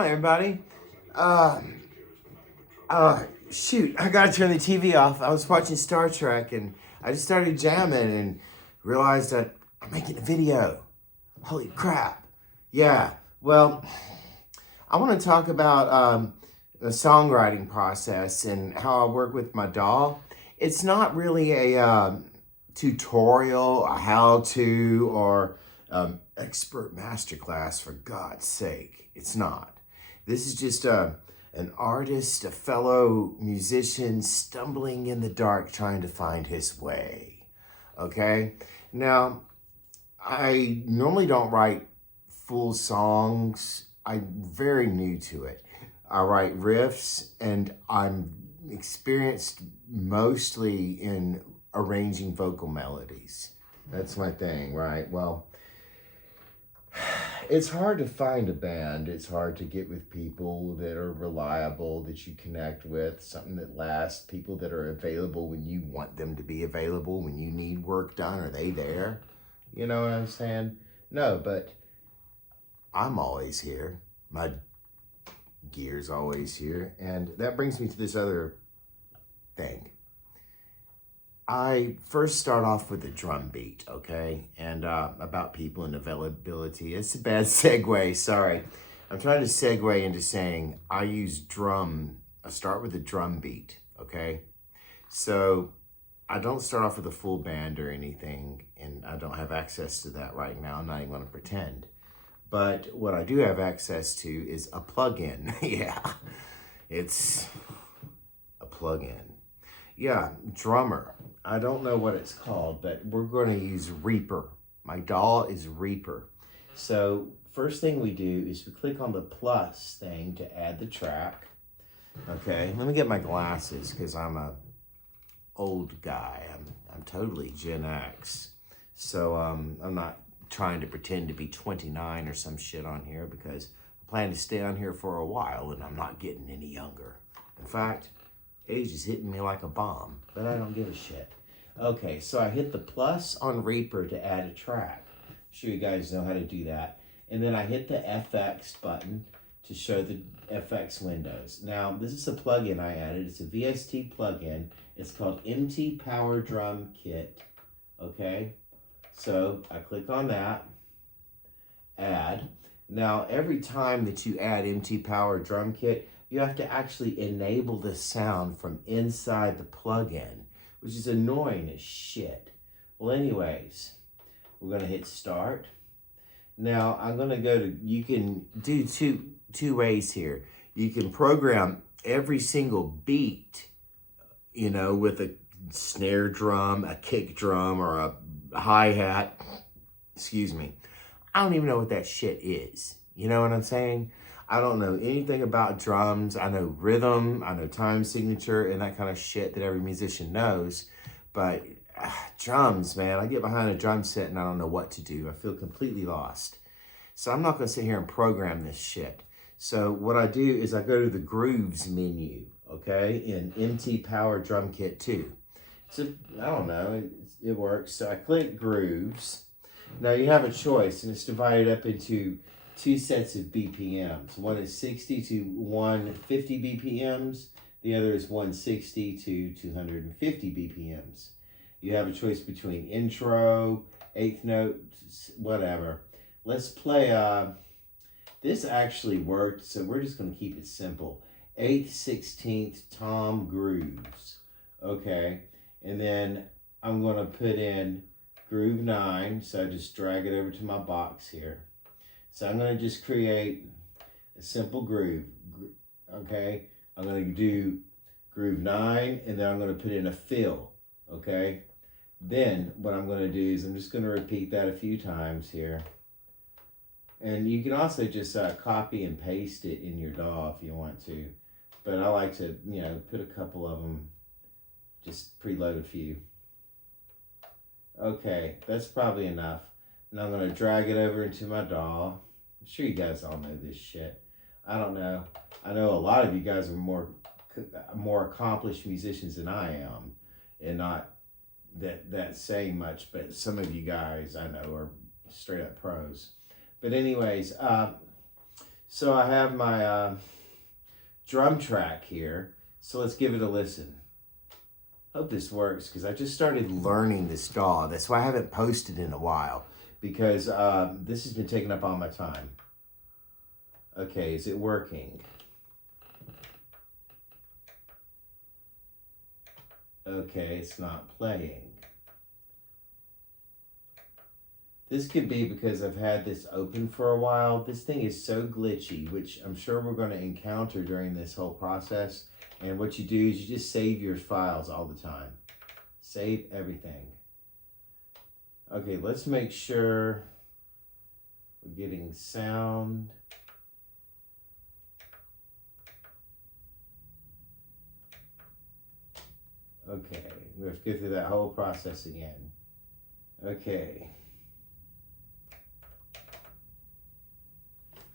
on, everybody? Uh, Shoot, I gotta turn the TV off. I was watching Star Trek and I just started jamming and realized that I'm making a video. Holy crap. Yeah, well, I want to talk about the songwriting process and how I work with my DAW. It's not really a tutorial, a how-to, or expert masterclass, for God's sake. It's not. This is just an artist, a fellow musician stumbling in the dark trying to find his way. Okay? Now, I normally don't write full songs. I'm very new to it. I write riffs, and I'm experienced mostly in arranging vocal melodies. That's my thing, right? Well, it's hard to find a band. It's hard to get with people that are reliable, that you connect with, something that lasts, people that are available when you want them to be available, when you need work done. Are they there? You know what I'm saying? No, but I'm always here. My gear's always here. And that brings me to this other thing. I first start off with a drum beat, okay? And about people and availability. It's a bad segue, sorry. I'm trying to segue into saying I start with a drum beat, okay? So I don't start off with a full band or anything, and I don't have access to that right now. I'm not even gonna pretend. But what I do have access to is a plugin. Yeah, it's a plugin. Yeah, Drummer. I don't know what it's called, but we're going to use Reaper. My DAW is Reaper. So first thing we do is we click on the plus thing to add the track. Okay, let me get my glasses because I'm a old guy. I'm totally Gen X. So I'm not trying to pretend to be 29 or some shit on here because I plan to stay on here for a while and I'm not getting any younger. In fact, age is hitting me like a bomb, but I don't give a shit. Okay, so I hit the plus on Reaper to add a track. I'm sure you guys know how to do that. And then I hit the FX button to show the FX windows. Now, this is a plugin I added. It's a VST plugin. It's called MT Power Drum Kit. Okay, so I click on that, add. Now, every time that you add MT Power Drum Kit, you have to actually enable the sound from inside the plugin, which is annoying as shit. Well, anyways, we're gonna hit start. Now, I'm gonna go to, you can do two ways here. You can program every single beat, you know, with a snare drum, a kick drum, or a hi-hat. Excuse me. I don't even know what that shit is. You know what I'm saying? I don't know anything about drums. I know rhythm, I know time signature, and that kind of shit that every musician knows. But drums, man, I get behind a drum set and I don't know what to do. I feel completely lost. So I'm not gonna sit here and program this shit. So what I do is I go to the Grooves menu, okay, in MT Power Drum Kit 2. So, I don't know, it works. So I click Grooves. Now you have a choice, and it's divided up into two sets of BPMs. One is 60 to 150 BPMs. The other is 160 to 250 BPMs. You have a choice between intro, eighth note, whatever. Let's play, this actually worked, so we're just gonna keep it simple. 8th, 16th, tom grooves. Okay, and then I'm gonna put in groove 9, so I just drag it over to my box here. So I'm going to just create a simple groove, okay? I'm going to do groove 9, and then I'm going to put in a fill, okay? Then what I'm going to do is I'm just going to repeat that a few times here. And you can also just copy and paste it in your DAW if you want to. But I like to, you know, put a couple of them, just preload a few. Okay, that's probably enough. And I'm going to drag it over into my DAW. I'm sure you guys all know this shit. I don't know. I know a lot of you guys are more accomplished musicians than I am. And not that saying much, but some of you guys I know are straight up pros. But anyways, So I have my drum track here. So let's give it a listen. Hope this works because I just started learning this DAW. That's why I haven't posted in a while, because this has been taking up all my time. Okay, is it working? Okay, it's not playing. This could be because I've had this open for a while. This thing is so glitchy, which I'm sure we're going to encounter during this whole process. And what you do is you just save your files all the time. Save everything. Okay, let's make sure we're getting sound. Okay, we have to go through that whole process again. Okay.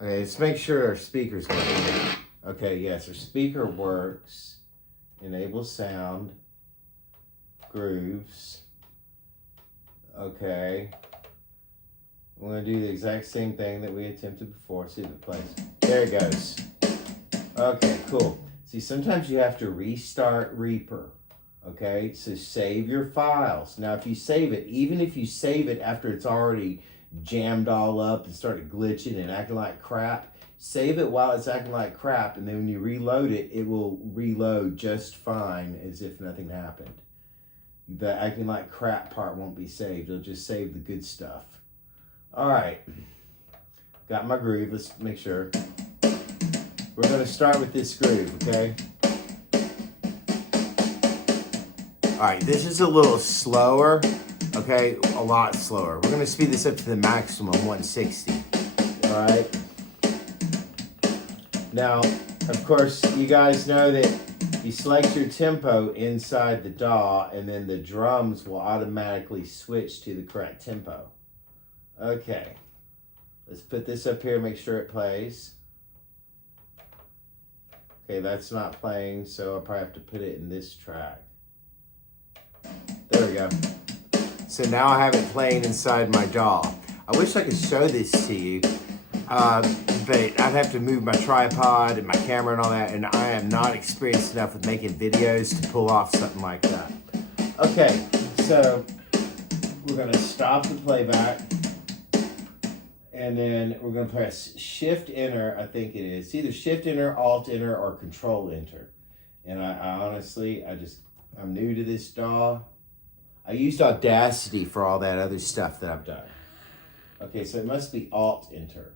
Okay, let's make sure our speaker's working. Okay, yes, our speaker works. Enable sound. Grooves. Okay. We're going to do the exact same thing that we attempted before. See if it plays. There it goes. Okay, cool. See, sometimes you have to restart Reaper. Okay, so save your files. Now, if you save it, even if you save it after it's already jammed all up and started glitching and acting like crap, save it while it's acting like crap, and then when you reload it, it will reload just fine as if nothing happened. The acting like crap part won't be saved. It'll just save the good stuff. All right, got my groove. Let's make sure. We're going to start with this groove, okay? All right, this is a little slower, okay? A lot slower. We're gonna speed this up to the maximum, 160, all right? Now, of course, you guys know that you select your tempo inside the DAW, and then the drums will automatically switch to the correct tempo. Okay, let's put this up here, make sure it plays. Okay, that's not playing, so I'll probably have to put it in this track. There we go. So now I have it playing inside my DAW. I wish I could show this to you, but I'd have to move my tripod and my camera and all that, and I am not experienced enough with making videos to pull off something like that. Okay, so we're going to stop the playback, and then we're going to press Shift-Enter, I think it is. It's either Shift-Enter, Alt-Enter, or Control-Enter. And I honestly, I'm new to this DAW. I used Audacity for all that other stuff that I've done. Okay, so it must be Alt-Enter,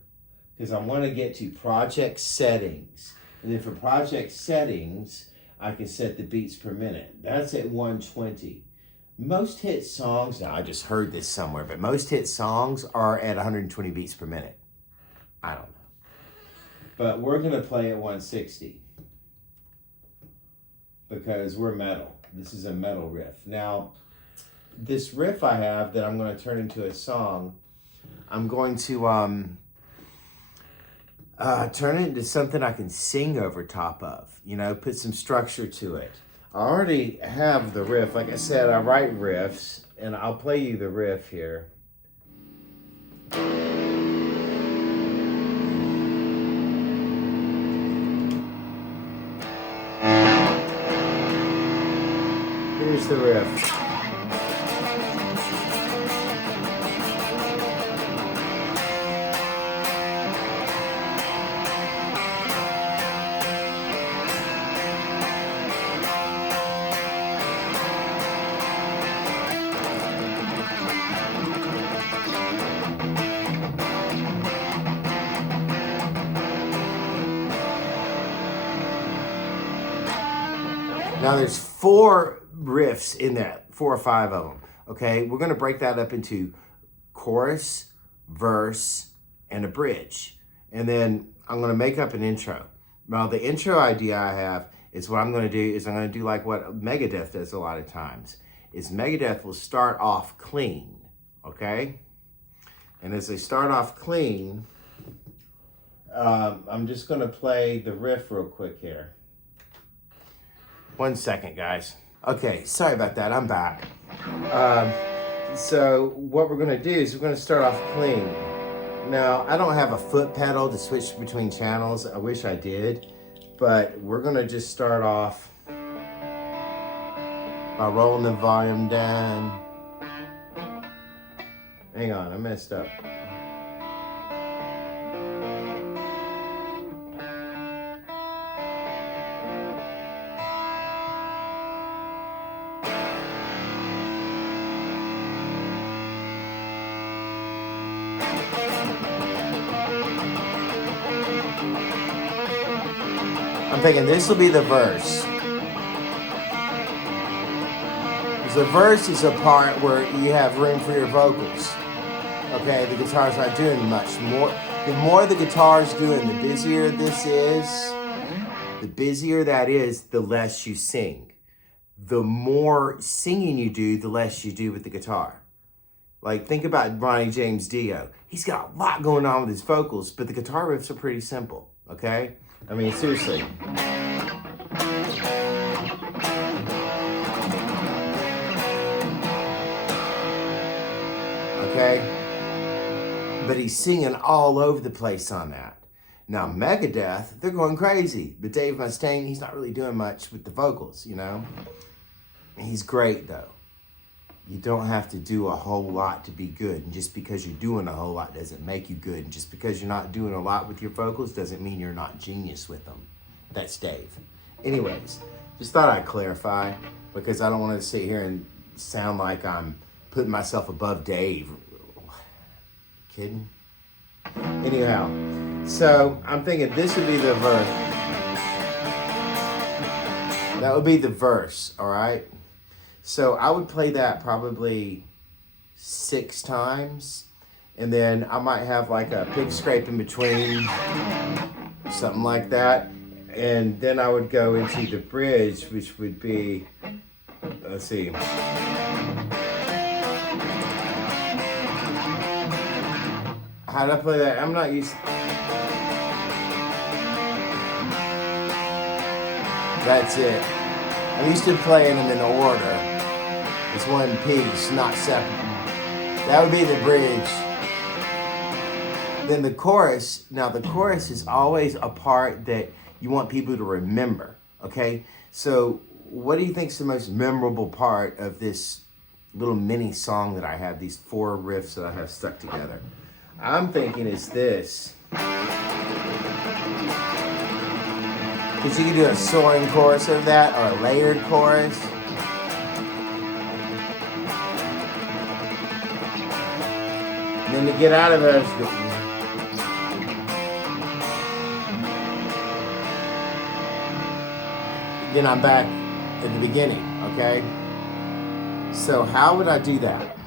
because I want to get to Project Settings. And then for Project Settings, I can set the beats per minute. That's at 120. Most hit songs, now I just heard this somewhere, but most hit songs are at 120 beats per minute. I don't know. But we're going to play at 160 because we're metal. This is a metal riff. Now, this riff I have that I'm going to turn into a song, I'm going to turn it into something I can sing over top of, you know, put some structure to it. I already have the riff. Like I said, I write riffs, and I'll play you the riff here. Here's the riff. Now there's 4 riffs in that, 4 or 5 of them, okay? We're gonna break that up into chorus, verse, and a bridge. And then I'm gonna make up an intro. Now the intro idea I have is what I'm gonna do is I'm gonna do like what Megadeth does a lot of times, is Megadeth will start off clean, okay? And as they start off clean, I'm just gonna play the riff real quick here. 1 second, guys. Okay, sorry about that, I'm back. So what we're gonna do is we're gonna start off clean. Now, I don't have a foot pedal to switch between channels. I wish I did, but we're gonna just start off by rolling the volume down. Hang on, I messed up. I'm thinking this will be the verse. Because the verse is a part where you have room for your vocals. Okay, the guitar's not doing much more. The more the guitar's doing, the busier this is. The busier that is, the less you sing. The more singing you do, the less you do with the guitar. Like, think about Ronnie James Dio. He's got a lot going on with his vocals, but the guitar riffs are pretty simple, okay? I mean, seriously. Okay? But he's singing all over the place on that. Now, Megadeth, they're going crazy. But Dave Mustaine, he's not really doing much with the vocals, you know? He's great, though. You don't have to do a whole lot to be good. And just because you're doing a whole lot doesn't make you good. And just because you're not doing a lot with your vocals doesn't mean you're not genius with them. That's Dave. Anyways, just thought I'd clarify because I don't want to sit here and sound like I'm putting myself above Dave. Kidding? Anyhow, so I'm thinking this would be the verse. That would be the verse, all right? So I would play that probably 6 times, and then I might have like a pig scrape in between, something like that. And then I would go into the bridge, which would be, let's see. How did I play that? I'm not used. That's it. I'm used to playing them in order. It's one piece, not separate. That would be the bridge. Then the chorus. Now the chorus is always a part that you want people to remember, okay? So what do you think is the most memorable part of this little mini song that I have, these 4 riffs that I have stuck together? I'm thinking it's this. Because you can do a soaring chorus of that or a layered chorus. And then to get out of it, then I'm back at the beginning, okay? So how would I do that?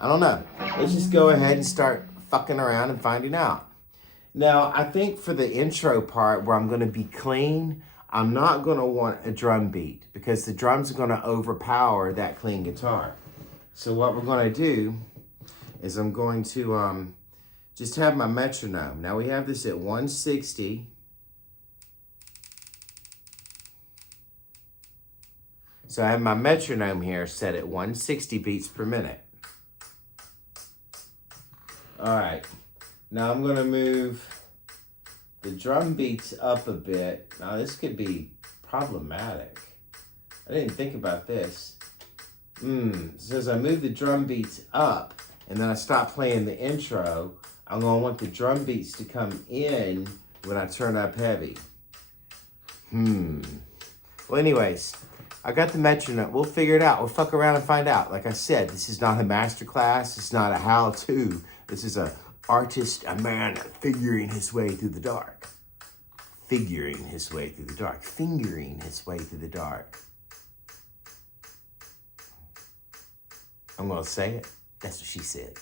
I don't know. Let's just go ahead and start fucking around and finding out. Now, I think for the intro part where I'm going to be clean, I'm not going to want a drum beat because the drums are going to overpower that clean guitar. So what we're going to do is I'm going to just have my metronome. Now we have this at 160. So I have my metronome here set at 160 beats per minute. All right, now I'm gonna move the drum beats up a bit. Now this could be problematic. I didn't think about this. So as I move the drum beats up and then I stop playing the intro, I'm gonna want the drum beats to come in when I turn up heavy. Well, anyways, I got the metronome. We'll figure it out. We'll fuck around and find out. Like I said, this is not a master class. It's not a how-to. This is a artist, a man figuring his way through the dark. Figuring his way through the dark. Fingering his way through the dark. I'm going to say it. That's what she said.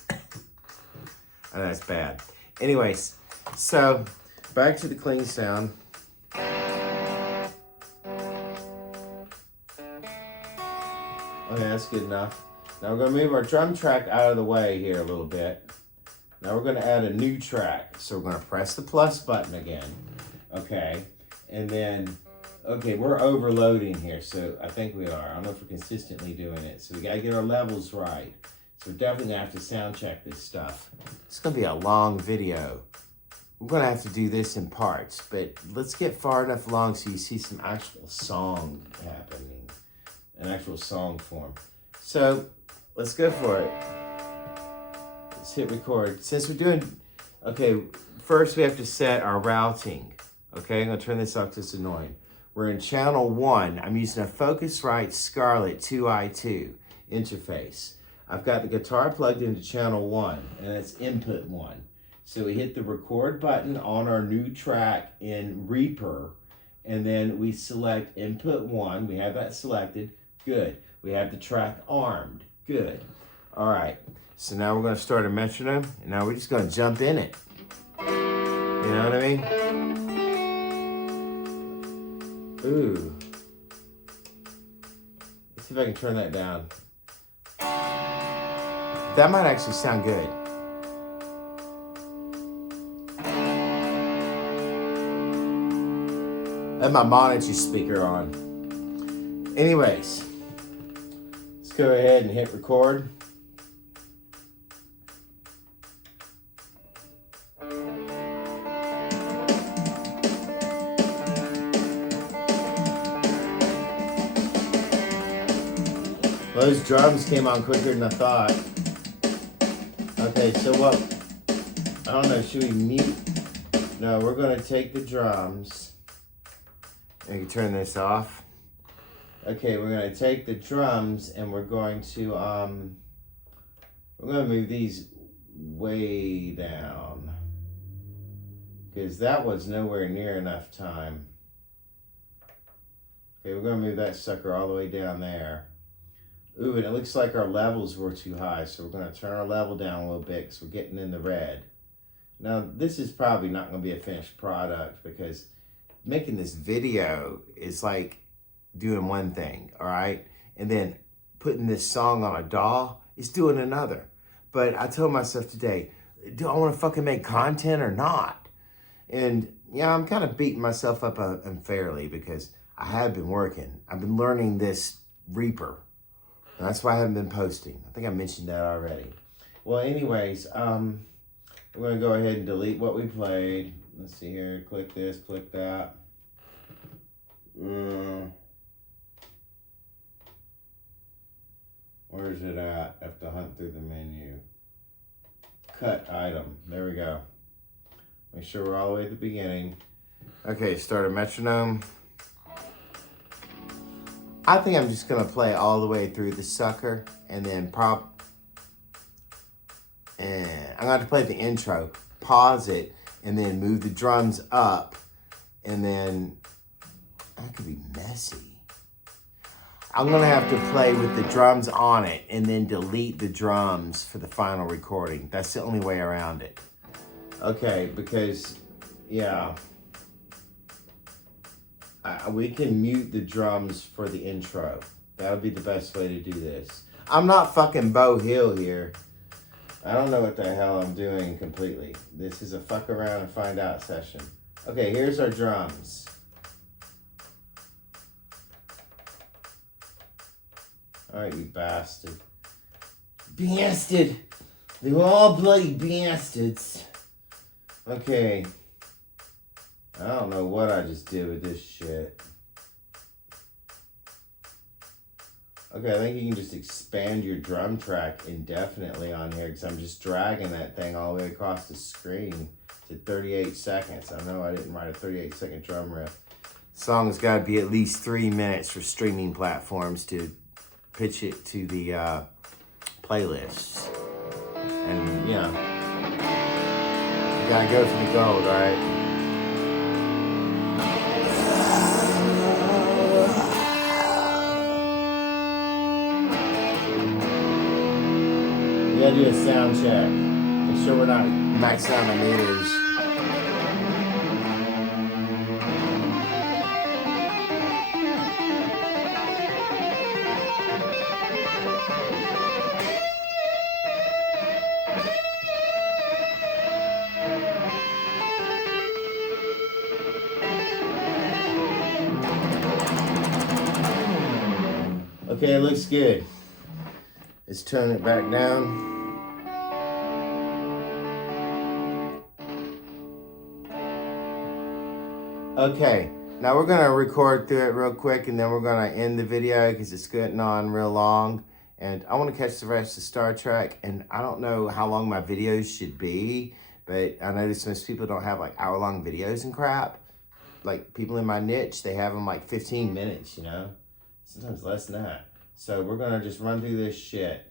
Oh, that's bad. Anyways, so back to the clean sound. Okay, that's good enough. Now we're going to move our drum track out of the way here a little bit. Now we're going to add a new track. So we're going to press the plus button again. Okay. And then, okay, we're overloading here. So I think we are. I don't know if we're consistently doing it. So we got to get our levels right. So we're definitely gonna have to sound check this stuff. It's gonna be a long video. We're gonna have to do this in parts, but let's get far enough along so you see some actual song happening, an actual song form. So let's go for it. Let's hit record. Since we're doing, okay, first we have to set our routing. Okay, I'm gonna turn this off because it's annoying. We're in channel 1. I'm using a Focusrite Scarlett 2i2 interface. I've got the guitar plugged into channel 1, and it's input 1. So we hit the record button on our new track in Reaper, and then we select input 1. We have that selected. Good. We have the track armed. Good. All right. So now we're going to start a metronome, and now we're just going to jump in it. You know what I mean? Ooh. Let's see if I can turn that down. That might actually sound good. I have my monitor speaker on. Anyways, let's go ahead and hit record. Well, those drums came on quicker than I thought. Okay, so what? I don't know, should we mute? No, we're gonna take the drums. You can turn this off. Okay, we're gonna take the drums and we're going to move these way down because that was nowhere near enough time. Okay, we're gonna move that sucker all the way down there. Ooh, and it looks like our levels were too high, so we're gonna turn our level down a little bit because we're getting in the red. Now, this is probably not gonna be a finished product because making this video is like doing one thing, all right? And then putting this song on a DAW is doing another. But I told myself today, do I want to fucking make content or not? And yeah, I'm kind of beating myself up unfairly because I have been working. I've been learning this Reaper. And that's why I haven't been posting. I think I mentioned that already. Well, anyways, we're gonna go ahead and delete what we played. Let's see here, click this, click that. Where's it at? I have to hunt through the menu. Cut item, there we go. Make sure we're all the way at the beginning. Okay, start a metronome. I think I'm just gonna play all the way through the sucker and then and I'm gonna have to play the intro, pause it, and then move the drums up, and then that could be messy. I'm gonna have to play with the drums on it and then delete the drums for the final recording. That's the only way around it. Okay, because, yeah. We can mute the drums for the intro. That would be the best way to do this. I'm not fucking Bo Hill here. I don't know what the hell I'm doing completely. This is a fuck around and find out session. Okay, here's our drums. All right, you bastard. Bastard! They're all bloody bastards. Okay. I don't know what I just did with this shit. Okay, I think you can just expand your drum track indefinitely on here because I'm just dragging that thing all the way across the screen to 38 seconds. I know I didn't write a 38-second drum riff. The song's got to be at least 3 minutes for streaming platforms to pitch it to the playlists. And, you know, you got to go for the gold, all right? We gotta do a sound check. Make sure we're not maxing out the meters. Okay, it looks good. Let's tone it back down. Okay, now we're gonna record through it real quick and then we're gonna end the video because it's getting on real long. And I wanna catch the rest of Star Trek, and I don't know how long my videos should be, but I notice most people don't have like hour-long videos and crap. Like people in my niche, they have them like 15 minutes, you know? Sometimes less than that. So we're gonna just run through this shit.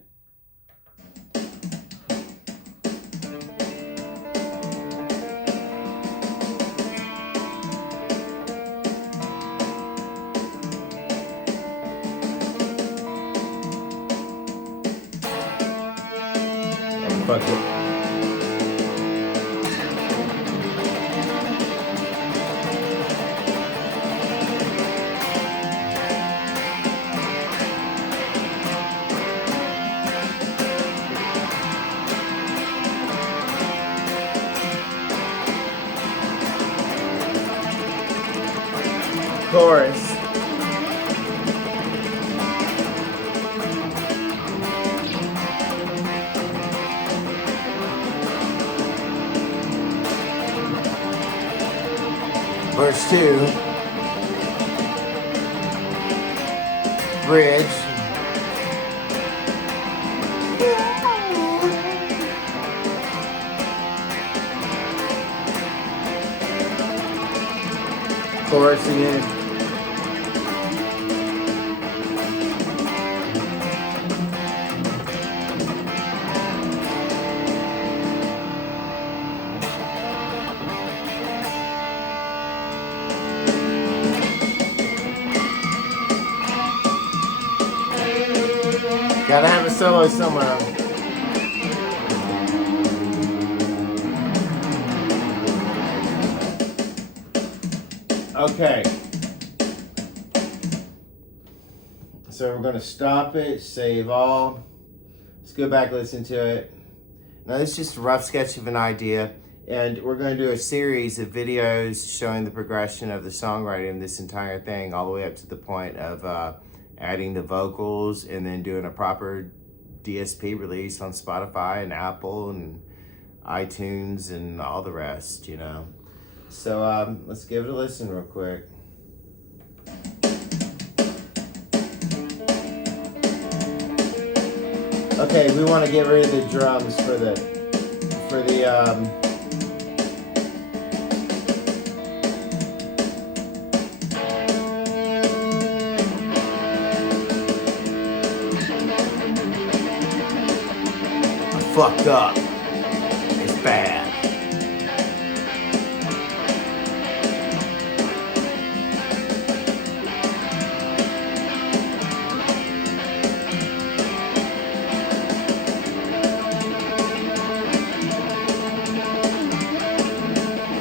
Fuck it. Chorus. Verse 2, bridge, chorus again. Gotta have a solo somewhere. Okay. So we're gonna stop it, save all. Let's go back, listen to it. Now this is just a rough sketch of an idea, and we're gonna do a series of videos showing the progression of the songwriting of this entire thing, all the way up to the point of adding the vocals and then doing a proper DSP release on Spotify and Apple and iTunes and all the rest, you know. So let's give it a listen real quick. Okay, we want to get rid of the drums for the fucked up. It's bad.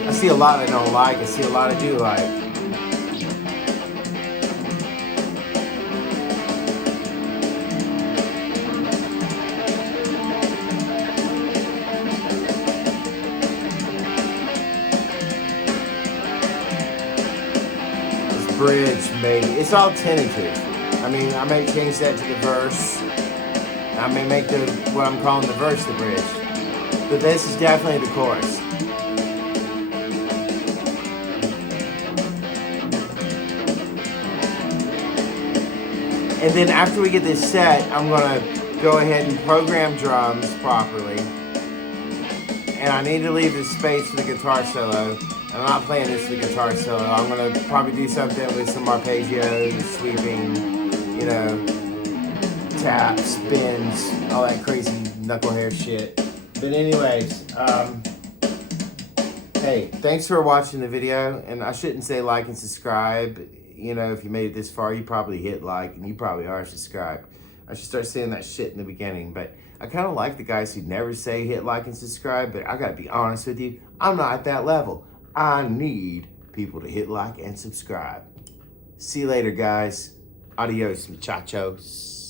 I see a lot I don't like. I see a lot I do like. Bridge, maybe. It's all tentative. I mean, I may change that to the verse. I may make what I'm calling the verse the bridge. But this is definitely the chorus. And then after we get this set, I'm gonna go ahead and program drums properly. And I need to leave the space for the guitar solo. I'm not playing this with the guitar solo. I'm gonna probably do something with some arpeggios, sweeping, you know, taps, bends, all that crazy knuckle hair shit. But anyways, hey, thanks for watching the video. And I shouldn't say like and subscribe. You know, if you made it this far, you probably hit like and you probably are subscribed. I should start saying that shit in the beginning, but I kind of like the guys who never say hit like and subscribe, but I gotta be honest with you, I'm not at that level. I need people to hit like and subscribe. See you later, guys. Adios, muchachos.